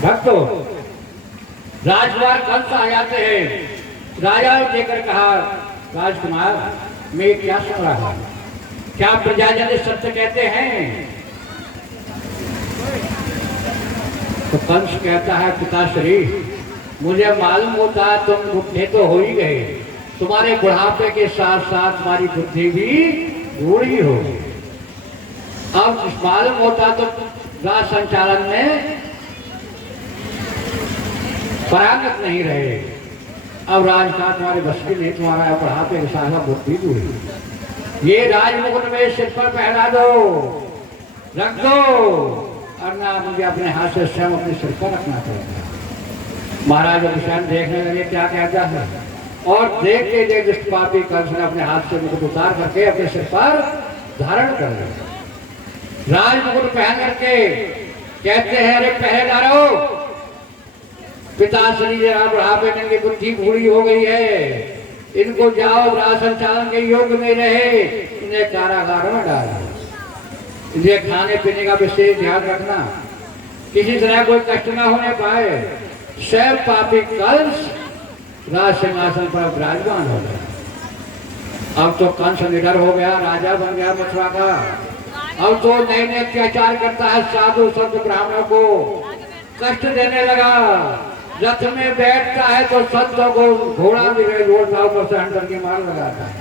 भक्तों, राजकुमार कंस आ जाते हैं। राजा ने देखकर कहा, राजकुमार मैं क्या सुन रहा हूं, क्या प्रजाजन सत्य कहते हैं? तो कंस कहता है, पिताश्री मुझे मालूम होता तुम बुढ़े तो हो ही गए, तुम्हारे बुढ़ापे के साथ साथ तुम्हारी बुद्धि भी बूढ़ी हो गई। अब मालूम होता तो राज संचालन में परागत नहीं रहे। अब राजकाज तुम्हारे बस की नहीं, तुम्हारा बुढ़ापे के साथ बुद्धि बूढ़ी। ये राजमुकुट में सिर पर पहना दो, रख दो, और ना मुझे अपने हाथ से स्वयं अपने सिर पर रखना पड़ेगा। महाराज अभिषेक देखने लगे क्या कहता है, और देखते देखते पापी कंस ने अपने हाथ से मुकुट उतार करके अपने सिर पर धारण कर लिया। राजमुकुट पहन करके कहते हैं, अरे पहरेदारों, पिताश्री जरा बुढ़ापे में इनकी बुद्धि बूढ़ी हो गई है, इनको जाओ राज संचालन के योग में रहे, इन्हें कारागार में डालो। इन्हें खाने पीने का विशेष ध्यान रखना, किसी तरह कोई कष्ट न होने पाए। स्वयं पापी कंस राज सिंहासन पर विराजमान हो गया। अब तो कंस निडर हो गया, राजा बन गया मथुरा का। अब तो नए नए अत्याचार करता है, साधु संत ब्राह्मणों को कष्ट देने लगा। रथ में बैठता है तो संतों को घोड़ा भी जोड़ता ऊपर से हंटर के मार लगाता है।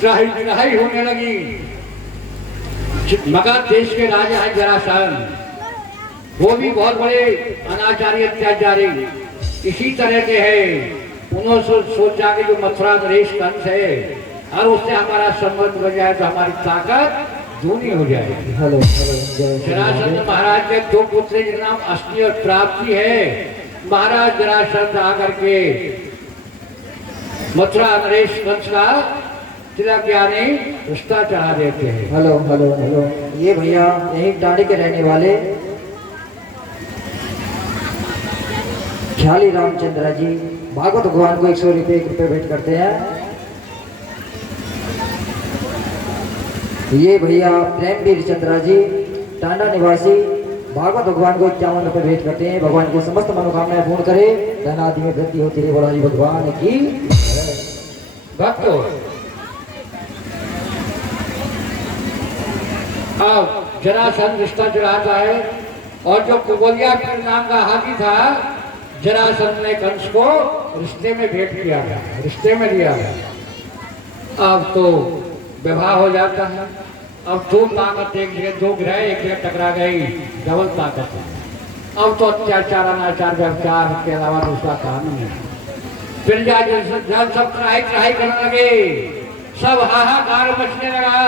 त्राही होने लगी। मगध देश के राजा है जरासंध, वो भी बहुत बड़े अनाचारी अत्याचारी इसी तरह के हैं। उन्होंने सोचा कि जो मथुरा नरेश कंस है और उससे हमारा संबंध हो जाए तो हमारी ताकत दूनी हो जाएगी। जरासंध महाराज के दो पुत्र जिनका नाम अष्टि और प्राप्ति है। महाराज जरासंध आकर के मथुरा नरेश कंस का तिलक ज्ञानी रिश्ता चढ़ा देते हैं। हेलो हेलो हेलो, ये भैया यही टाड़ी के रहने वाले ख्याली रामचंद्र जी भागवत भगवान को 100 रुपये भेंट करते हैं। ये भैया प्रेमवीर चंद्रा जी टांडा निवासी भागवत भगवान को 51 रुपये भेंट करते हैं। भगवान की समस्त मनोकामनाएं पूर्ण करे, धनादि में वृद्धि होती रहे, बोला जी भगवान की। भक्तों, अब जरासंध रिश्ता चढ़ाता है, और जो कुबलिया नाम का हाथी था, जरासंध ने कंस को रिश्ते में भेंट किया गया, रिश्ते में लिया गया। अब तो विवाह हो जाता है। अब दो ताकत एक जगह, दो ग्रह एक जगह टकरा गई, डबल ताकत है। अब तो अत्याचार अनाचार व्यवचार के अलावा दूसरा काम नहीं है। फिर जब सब त्राही करने लगे, सब हाहाकार मचने लगा।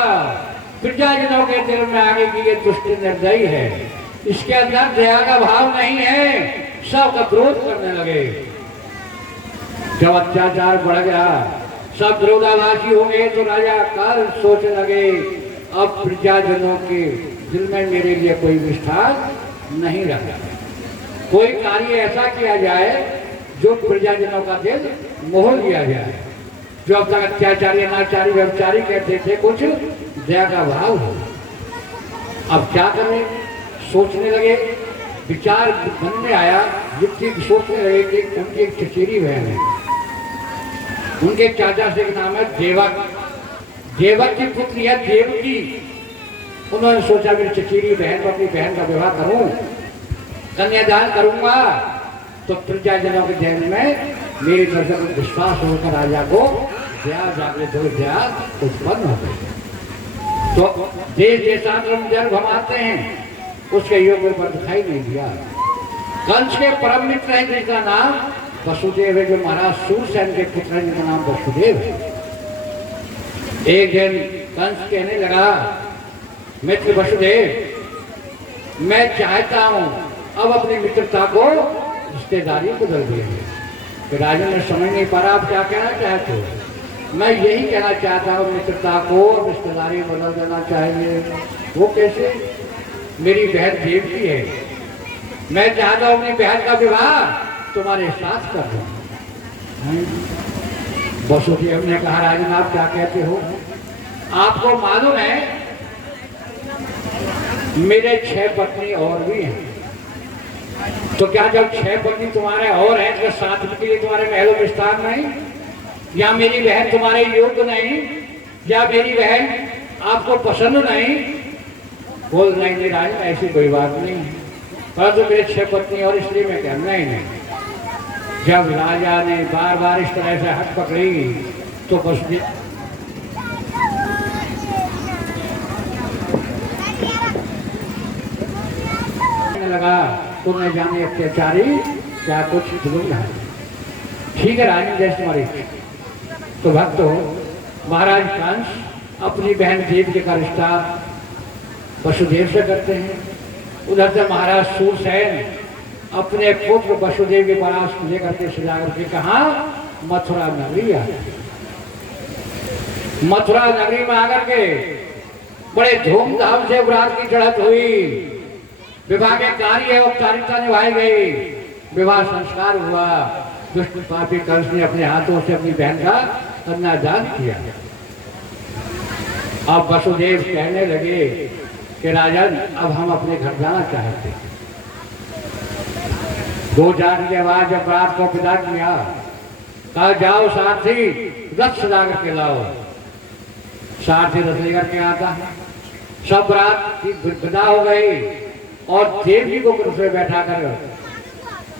प्रजाजनों के दिल में आगे की ये दुष्ट निर्दयी है, इसके अंदर दया का भाव नहीं है, सबका क्रोध करने लगे। जब अत्याचार बढ़ गया, सब विरोधाभासी हो गए, तो राजा काल सोचने लगे, अब प्रजाजनों के दिल में मेरे लिए कोई विश्वास नहीं रहा। कोई कार्य ऐसा किया जाए जो प्रजाजनों का दिल मोह लिया जाए। जो अब तक अत्याचारी अनाचारी व्यवचारी कहते थे, कुछ दया का भाव हो। अब क्या करें, सोचने लगे। विचार मन में आया, युक्ति सोचने लगे कि उनकी एक चचेरी बहन है, उनके चाचा से नाम है देवक। देवक की पुत्री है देवकी। उन्होंने सोचा मेरी चचेरी बहन को, अपनी बहन का विवाह करूं, कन्यादान करूंगा, तो प्रजाजनों के ध्यान में मेरी तरफ से विश्वास होकर राजा को दया जागृत हो, दया उत्पन्न हो गई। तो देश देशांतर जल घुमाते हैं, उसके योग पर दिखाई नहीं दिया। कंस के परम मित्र हैं जिनका नाम वसुदेव है, जो महाराज सूरसेन के पुत्र हैं जिनका नाम वसुदेव है। एक दिन कंस कहने लगा, मित्र वसुदेव, मैं चाहता हूं अब अपनी मित्रता को रिश्तेदारी बदल दिए। तो राजा ने समझ नहीं पा रहा आप क्या कहना चाहते हो। मैं यही कहना चाहता हूँ, मित्रता को रिश्तेदारी बदल देना चाहिए। वो कैसे? मेरी बहन देवकी है, मैं चाहता हूँ अपनी बहन का विवाह तुम्हारे साथ कर दूं। वसुदेव ने कहा, राजन आप क्या कहते हो? आपको मालूम है मेरे 6 पत्नी और भी हैं, तो क्या जब 6 पत्नी तुम्हारे और हैं तो 7 के लिए तुम्हारे महलों विस्तार नहीं? या मेरी बहन तुम्हारे योग्य नहीं? या मेरी बहन आपको पसंद नहीं? बोल नहीं राजा, ऐसी कोई बात नहीं, परंतु मेरे 6 पत्नी और इसलिए मैं कह नहीं। जब राजा ने बार बार इस तरह से हट पकड़ी तो बस लगा तुमने जाने अत्याचारी क्या कुछ जुलूम है। ठीक है रानी जैसे तुम्हारी। तो भक्त हो महाराज कंस अपनी बहन देवकी का रिश्ता वसुदेव से करते हैं। उधर से महाराज सूरसेन अपने पुत्र वसुदेव के पास लेकर के सजा करके कहा मथुरा नगरी आ। मथुरा नगरी में आकर के बड़े धूमधाम से व्रत की चढ़त हुई। विवाह के कार्य औपचारिकता निभाई गई, विवाह संस्कार हुआ। दुष्ट पापी कंस ने अपने हाथों से अपनी बहन का कन्यादान किया। अब वसुदेव कहने लगे कि राजन अब हम अपने घर जाना चाहते हैं। 2 जान के बाद जब रात को विदा किया, कहा जाओ सारथी रथ सजा करके लाओ। सारथी रथ लेकर के आता है। सब रात की विदा हो गई और देवी को रथ में बैठा कर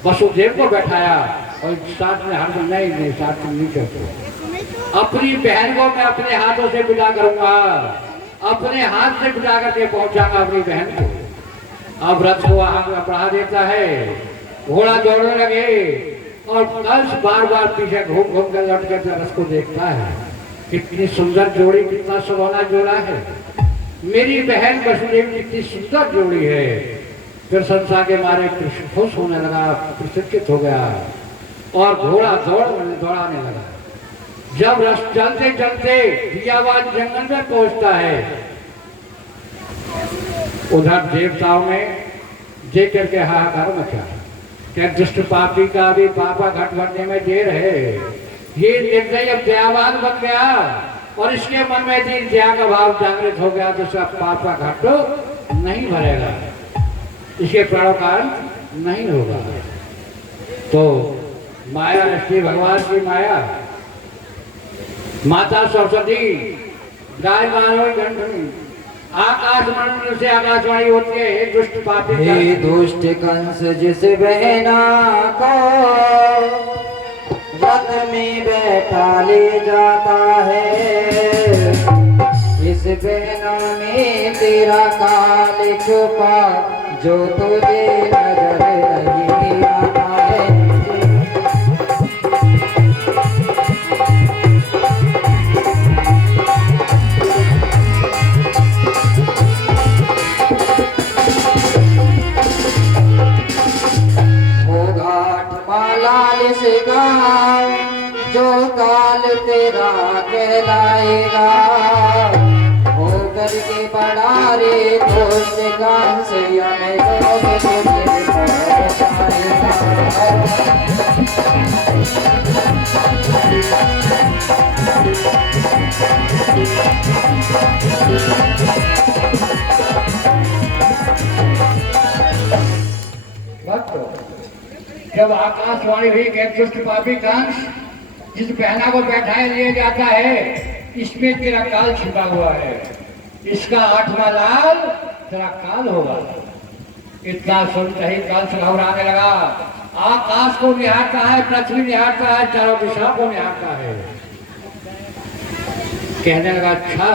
वसुदेव को बैठाया और साथ में हाथ नहीं साथ में नहीं करते। अपनी बहन को मैं अपने हाथों से विदा करूंगा, अपने हाथ से विदा करके पहुंचाऊंगा अपनी बहन को। अब रथ को आगे बढ़ा देता है, घोड़ा दौड़ने लगे और कंस बार बार पीछे घूम घूम कर लौट कर रथ को देखता है। कितनी सुंदर जोड़ी, कितना सुहाना जोड़ा है। मेरी बहन वसुदेव कितनी सुंदर जोड़ी है। फिर संसार के मारे खुश होने लगा, प्रसन्नचित्त हो गया और घोड़ा दौड़ाने लगा। जब रथ चलते चलते दियावान जंगल में पहुंचता है, उधर देवताओं में देख करके हाहाकार मचा। क्या दुष्ट पापी का भी पापा घट भरने में देर है। ये निर्दयी अब दयावान बन गया और इसके मन में यदि दया का भाव जागृत हो गया तो सब पापा घट नहीं भरेगा, इसके प्राणों का अंत नहीं होगा। तो माया श्री भगवान की माया, माता सरस्वती गाय मानव गंधनी आकाश मंडल से आकाशवाणी होती है। हे दुष्ट पापी, हे दुष्ट कंस जिस बहना को रथ में बैठा ले जाता है, इस बहना में तेरा काल छुपा जो तुझे नजर नहीं आता है। जो काल तेरा कहलाएगा, हो करके बड़ा रे दोस्त कंस हमें लोग तुझे पहुंचाएगा। जब आकाशवाणी हुई कि दुष्ट पापी कंस जिस बहना को बैठाए लिए जाता है, इसमें तेरा काल छिपा हुआ है, इसका 8वां लाल तेरा काल होगा। इतना सुनते ही कंस घबराने लगा। आकाश को निहारता है, पृथ्वी निहारता है, चारों दिशा को निहारता है। कहने लगा अच्छा,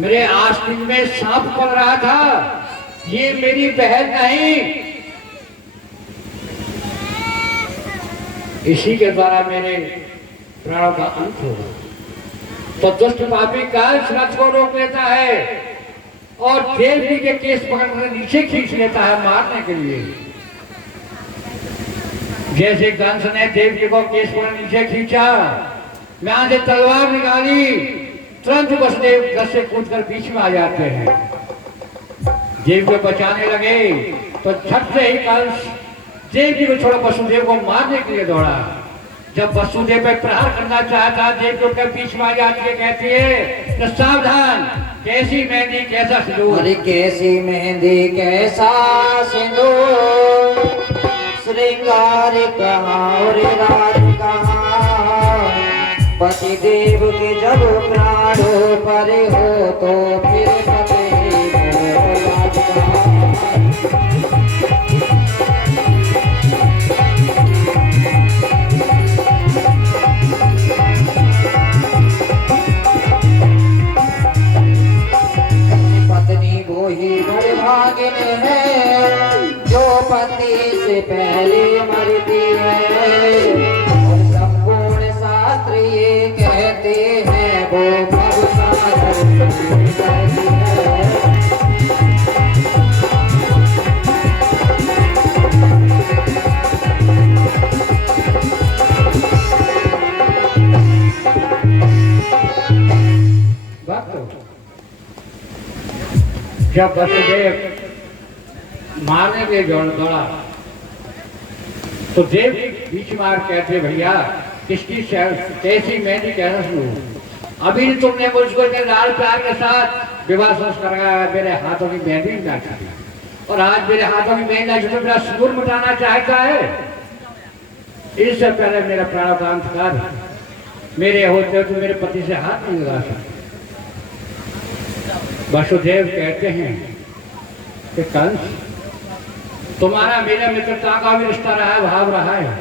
मेरे आस्तीन में सांप पड़ रहा था, ये मेरी बहन नहीं, इसी के द्वारा मेरे प्राणों का अंत होगा। तो दुष्ट पापी कंस रथ को रोक लेता है और देवकी के केस पकड़कर नीचे खींच लेता है मारने के लिए। जैसे कंस ने देवकी को केस पकड़ नीचे खींचा, यहां से तलवार निकाली, तुरंत वसुदेव रथ से कूदकर बीच में आ जाते हैं। देव को बचाने लगे तो झट से ही कंस देवकी को छोड़ा वसुदेव को मारने के लिए दौड़ा। जब वसुदेव पे प्रहार करना चाहता, देवकी उठकर बीच में आ जाती है, कहती है तो सावधान, कैसी मेहंदी कैसा सिंदूर। अरे कैसी मेहंदी कैसा सिंदूर, श्रृंगार कहाँ और राज कहाँ, पति देव के जब प्राण परे हो तो फिर पति देव राज कहाँ। पत्नी वो ही भागिन है जो पति से पहले मरती है, और संपूर्ण शास्त्र ये कहते हैं वो भवसागर करती है। जब वसुदेव मारने के दौड़ा तो देव बीच मार कहते भैया किसकी कैसी मेहंदी कैसा सुनूं, अभी तुमने मुझको इतने लाल प्यार के साथ विवाह संस्कार कराया, मेरे हाथों की मेहंदी ना छुटी, और आज मेरे हाथों की मेहंदी ना छुटी मेरा सिंदूर मिटाना चाहता है। इससे पहले मेरा प्राणांत कर, मेरे होते तो मेरे पति से हाथ नहीं लगा सकते। वसुदेव कहते हैं कि कंस तुम्हारा मेरा मित्रता का भी रिश्ता रहा है, भाव रहा है,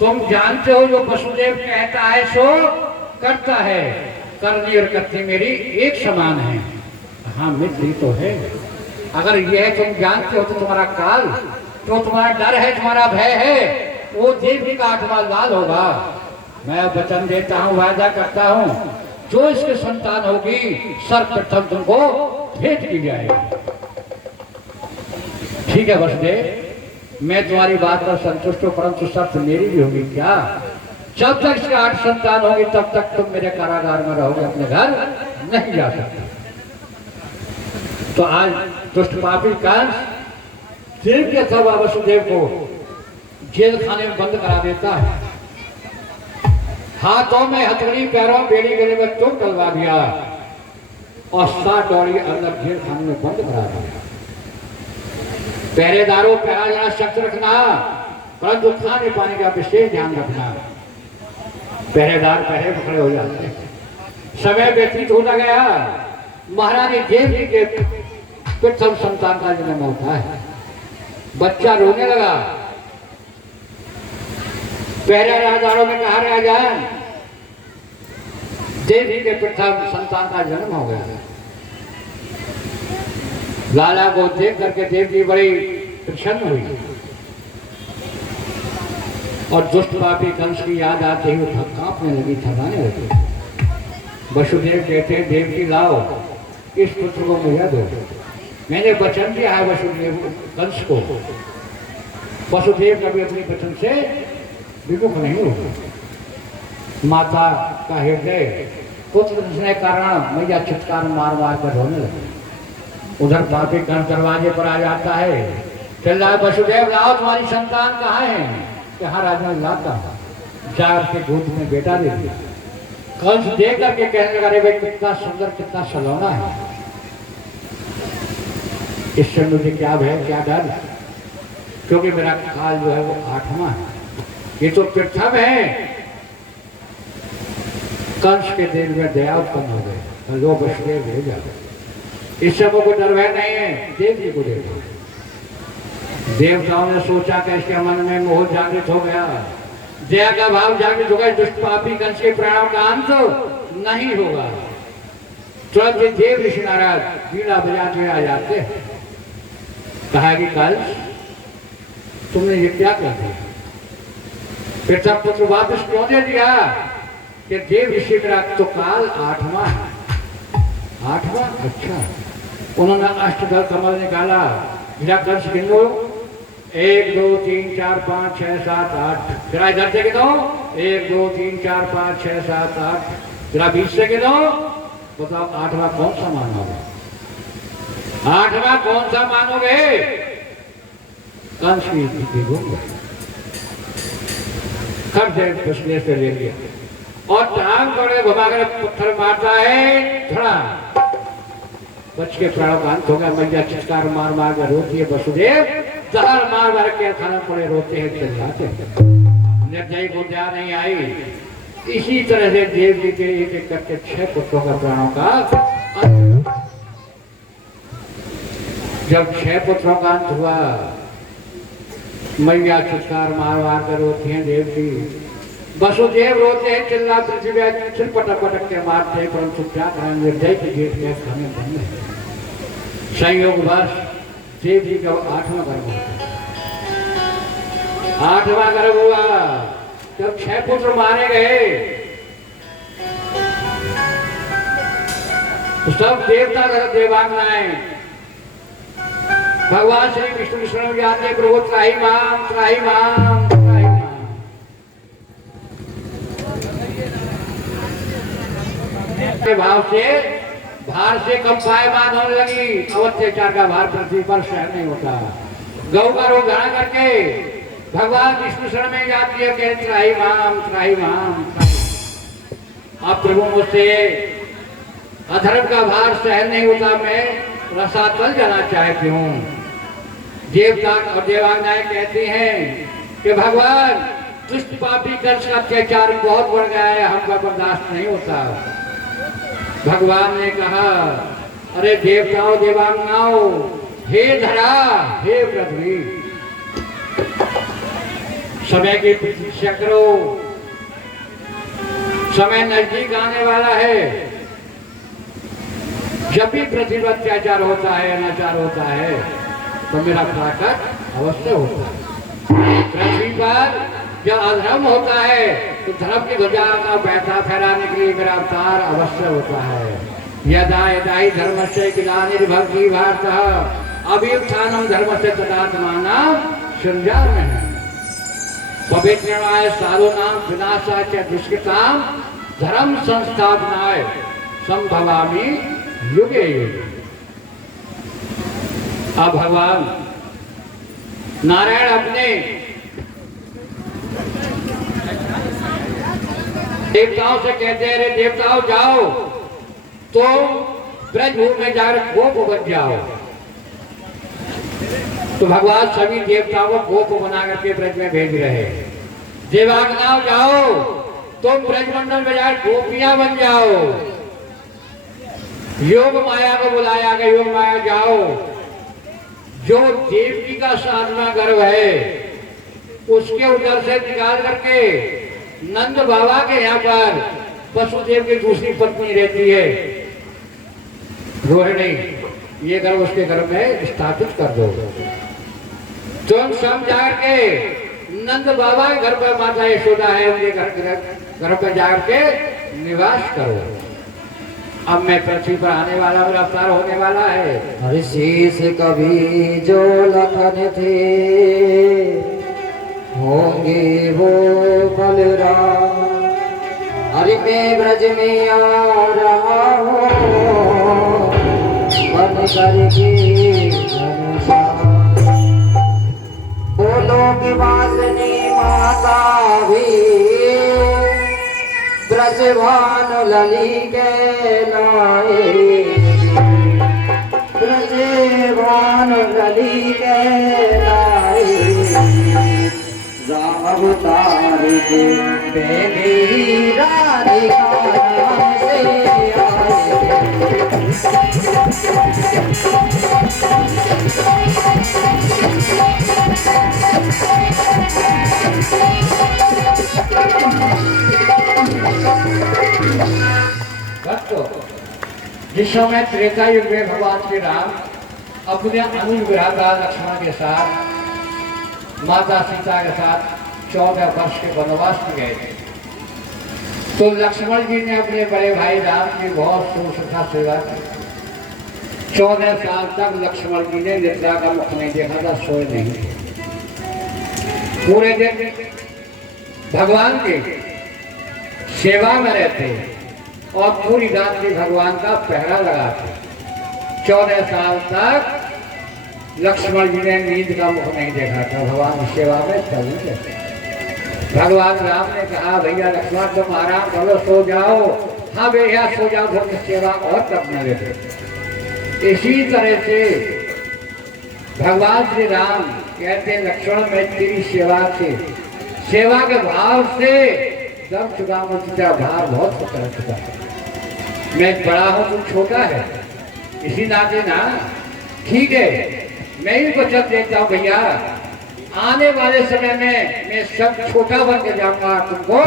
तुम जानते हो जो वसुदेव कहता है सो करता है, करनी और कथनी मेरी एक समान है। हाँ मित्र ही तो है, अगर यह तुम जानते हो तो तुम्हारा काल, तो तुम्हारा डर है, तुम्हारा भय है, वो देवी का 8वां लाल होगा। मैं वचन देता हूँ, वादा करता हूँ, जो इसकी संतान होगी सर्वप्रथम तुमको भेंट की जाएगी। ठीक है वसुदेव, मैं तुम्हारी बात पर संतुष्ट हूँ, परंतु शर्त मेरी भी होगी क्या, जब तक इसके 8 संतान होगी तब तक तुम मेरे कारागार में रहोगे, अपने घर नहीं जा सकते। तो आज दुष्ट पापी कंस देव के अथवा वसुदेव को जेल खाने में बंद करा देता है, हाथों में हथकड़ी, पैरों में बेड़ी, गले में तुम डलवा दिया और 7 डोरी अंदर जेल खाने में बंद करा दिया। पहरेदारों पहरा जरा शक्त रखना, परंतु खाने पाने का विशेष ध्यान रखना। पहरेदार पहरे पकड़े हो जाते हैं। समय व्यतीत होता गया, महारानी देवी के प्रथम संतान का जन्म होता है, बच्चा रोने लगा। पहरेदारों ने कहा राजन देवी के प्रथम संतान का जन्म हो गया। लाला को देख करके देवी बड़ी प्रसन्न हुई और दुष्ट पापी कंस की याद आते ही वो कांपने लगी, थकाने लगी। वसुदेव कहते हैं देवकी लाओ इस पुत्र को मुझे दो, मैंने वचन दिया है वसुदेव कंस को, वसुदेव कभी अपनी वचन से विमुख नहीं होगा। माता का हृदय पुत्र के कारण मैया चित्कार मार मार कर रोने लगी। उधर पापी कंस दरवाजे पर आ जाता है, चल रहा वसुदेव लाओ तुम्हारी संतान कहाँ है, कि हाँ राजा लाता जार के गोद में बेटा दे दिया। कंस देख करके कहने लगा, रे भाई कितना सुंदर कितना सलोना है, इससे मुझे क्या भय क्या डर, क्योंकि मेरा काल जो है वो 8वां है, ये तो प्रथम है। कंस के दिल में दया उत्पन्न हो गए, लो वसुदेव भेजा, इस सब को डर भय नहीं है, देवी को देखो। देवताओं ने सोचा कि इसके मन में मोह जागृत हो गया, दया का भाव जागृत हो गया, दुष्ट पापी कंस के प्राणों का अंत नहीं होगा। तुरंत देव ऋषि नाराज बीड़ा बजाते आ जाते, कहा कि कंस तुमने ये क्या कर दिया, प्रथम पुत्र वापस क्यों दे दिया, कि देव ऋषि का तो काल 8वां है। 8वां अच्छा, उन्होंने अष्टदल कमल निकाला, मेरा कंस गिन लो, 1 2 3 4 5 6 7 8, जरा इधर से गिनो, 1 2 3 4 5 6 7 8, जरा 20 से गिनो, बताओ 8वां कौन सा मानोगे, 8वां कौन सा मानोगे। कंस की फैसले से ले लिया और टांग पड़े घुमाकर पत्थर मारता है, धड़ा बच के प्राणों का अंत हो गया। मैया चित्कार मार मार कर रोती है, वसुदेव जहर मार मार के खाना पड़े, रोते हैं, चिल्लाते हैं। निर्दयी को दया नहीं आई। इसी तरह से देव जी के एक एक करके 6 पुत्रों का प्राणों का अंत। जब 6 पुत्रों का अंत हुआ, मैया चित्कार मार मार कर रोती हैं देव जी। वसुदेव रोते हैं, चिल्ला पृथ्वी सिर पटक पटक के मारते हैं, परंतु क्या करें, निर्दय की जेठ के खाने बंद है। संयोगवश देव जी का 8वां गर्भ हुआ। 8वां गर्भ हुआ जब 6 पुत्र मारे गए तो सब देवता घर देवांगनाएं भगवान श्री विष्णु शरण जाते, प्रभु त्राही माम त्राही माम त्राही माम। के भाव से भार से कंपायमान होने लगी। अत्याचार का भार पृथ्वी पर सहन नहीं होता। गौ का रूप धारण करके भगवान विष्णु शरण में जाती है, कहते त्राही माम त्राही माम। आप प्रभु मुझसे अधर्म का भार सहन नहीं होता, मैं रसातल जाना चाहती हूँ। देवता और देवांगनाएं कहती हैं कि भगवान दुष्ट पापी कंस का अत्याचार बहुत बढ़ गया है, हमका बर्दाश्त नहीं होता। भगवान ने कहा, अरे देवताओं देवांगनाओं, हे धरा हे पृथ्वी, समय की प्रतीक्षा करो, समय नजदीक आने वाला है। जब भी पृथ्वी पर अत्याचार होता है, अनाचार होता है, तो मेरा प्राकट अवश्य होता है। पृथ्वी पर जब अधर्म होता है तो धर्म की ध्वजा का बैठा फहराने के लिए मेरा अवतार अवश्य होता है। यदा यदा ही धर्मस्य ग्लानिर्भवति भारतः अभ्युत्थानं धर्मस्य तदात्मानं सृजाम्यहम्। पवित्रणाय साधूनां विनाशाय च दुष्कृतां धर्म संस्थापनाय संभवामि युगे युगे। अब भगवान नारायण अपने देवताओं से कहते हैं, अरे देवताओं जाओ तो ब्रजभूमि में जाकर गोप बन जाओ। तो भगवान सभी देवताओं को गोप बना करके ब्रज में भेज रहे हैं। देवांगनाओं जाओ तुम ब्रजमंडल में जाकर गोपियां बन जाओ। योग माया को बुलाया गया, योग माया जाओ, जो देवकी का 7वां गर्भ है उसके उधर से निकाल करके नंद बाबा के यहाँ पर वसुदेव की दूसरी पत्नी रहती है रोहिणी, ये गर्भ उसके गर्भ में स्थापित कर दो। तुम सब जाकर के नंद बाबा के घर पर माता यशोदा है, उनके घर पर जाकर के निवास करो। अब मैं पृथ्वी पर आने वाला, मेरा अवतार होने वाला है। हर शीश कभी जो लखन थे होंगे वो बलराम। हरि में ब्रज में आ रहा हो बन करके बोलो कि वासनी माता भी ब्रजभानु लली के लाए। ब्रजभानु लली के लाए। राम अवतार के बेबी राधिका नाम से आए। जिस समय त्रेता युग में भगवान श्री राम अपने अनुज भ्राता लक्ष्मण के साथ माता सीता के साथ 14 वर्ष के वनवास में गए थे, तो लक्ष्मण जी ने अपने बड़े भाई राम की बहुत सुश्रद्धा सेवा की। 14 साल तक लक्ष्मण जी ने निद्रा का मुख नहीं देखा था, सोए नहीं थे। पूरे दिन भगवान की सेवा में रहते और पूरी रात भी भगवान का पहरा लगाते। 14 साल तक लक्ष्मण जी ने नींद का मुख नहीं देखा था, भगवान की सेवा में चलते रहते। भगवान राम ने कहा, भैया लक्ष्मण तुम आराम करो, सो जाओ। हाँ भैया सो जाओ, भक्त सेवा और करने देते। इसी तरह से भगवान श्री राम कहते हैं लक्ष्मण मैं तेरी सेवा से, सेवा के भाव से दब चुका हूँ, तेरा भार बहुत उतर चुका है। मैं बड़ा हूँ तू छोटा है, इसी नाते ना ठीक है मैं ही वचन देता हूँ भैया, आने वाले समय में मैं सब छोटा बन के जाऊंगा, तुमको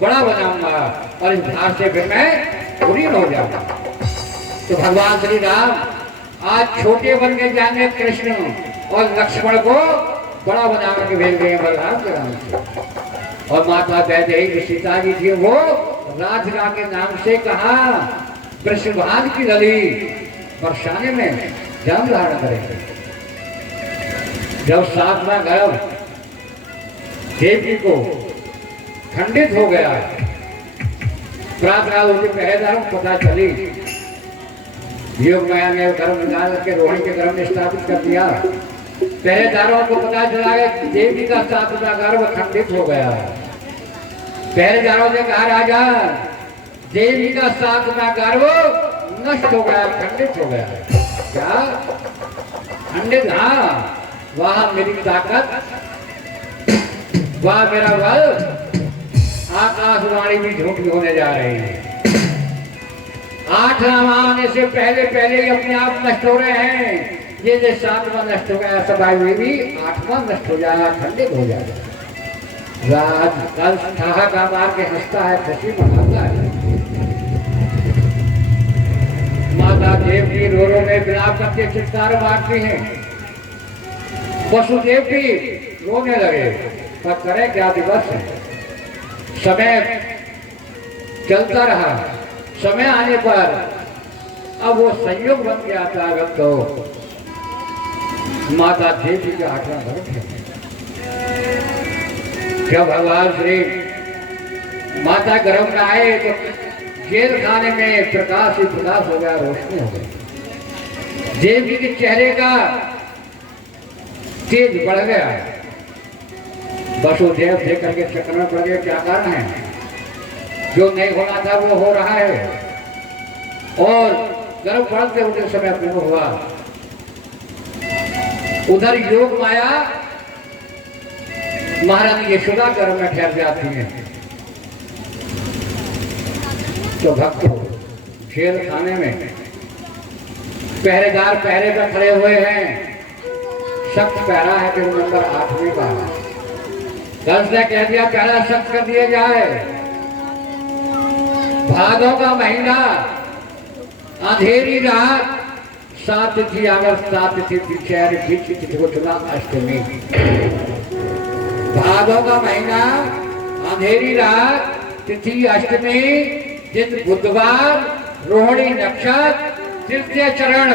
बड़ा बनाऊंगा और इस भार से फिर मैं पूरी हो जाऊंगा। तो भगवान श्री राम आज छोटे बन के जाएंगे कृष्ण और लक्ष्मण को बड़ा बना के भेज गए बलराम के नाम से। और माता वैदेही सीता जी थी, वो राधिका के नाम से कहा वृषभान की लली बरसाने में जन्म धारण करेंगे। जब सातवां गर्भ देवी को खंडित हो गया, प्रातः उनके पहरेदारों को पता चली, योग माया ने गर्भ निकाल के रोहिणी के गर्भ में स्थापित कर दिया। पहरेदारों को पता चला कि देवी का सातवां गर्भ खंडित हो गया। पहरेदारों ने कहा राजा देवी का सातवां गर्भ नष्ट हो गया, खंडित हो गया। क्या खंडित? हाँ, वहां मेरी ताकत, वहां मेरा बल, आकाशवाणी भी झूठी होने जा रही है। 8 नाम आने से पहले पहले ही अपने आप नष्ट हो रहे हैं। ये जो 7वां नष्ट हो गया, सबाई हुई भी 8वां नष्ट हो जाएगा, खंडित हो जाएगा। राज कल ठहाका मार के हंसता है, खुशी मनाता है। माता देव की रो रो में विलाप करके चित्कार मारती हैं। वसुदेव भी रोने लगे, पर करे क्या, दिवस है। समय चलता रहा, समय आने पर अब वो संयोग बन गया था। अगर तो माता देवी का 8वां गर्भ है। जब भगवान श्री माता गर्भ में आए तो जेल खाने में प्रकाश ही प्रकाश हो गया, रोशनी हो गई। देवी के चेहरे का तेज बढ़ गया। वसुदेव देख करके चक्कर में पड़ गए, क्या कारण है? जो नहीं होना था वो हो रहा है। और गर्भ बढ़ते उठे समय पूर्ण हुआ। उधर योग माया महारानी यशोदा गर्भ में ठहर जाती है। तो भक्तों जेल खाने में पहरेदार पहरे पर खड़े हुए हैं। सख्त पहरा है कि नंबर 8वें का। कंस ने कह दिया पहरा सख्त कर दिया जाए। भादों का महीना, अंधेरी रात, 7 तिथि अगर 7 तिथि पीछे बीच तिथि को चुना अष्टमी। भादों का महीना, अंधेरी रात, तिथि अष्टमी, दिन बुधवार, रोहिणी नक्षत्र, तृतीय चरण।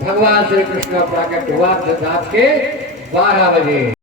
भगवान श्री कृष्ण प्रकट हुआ रात के 12 बजे।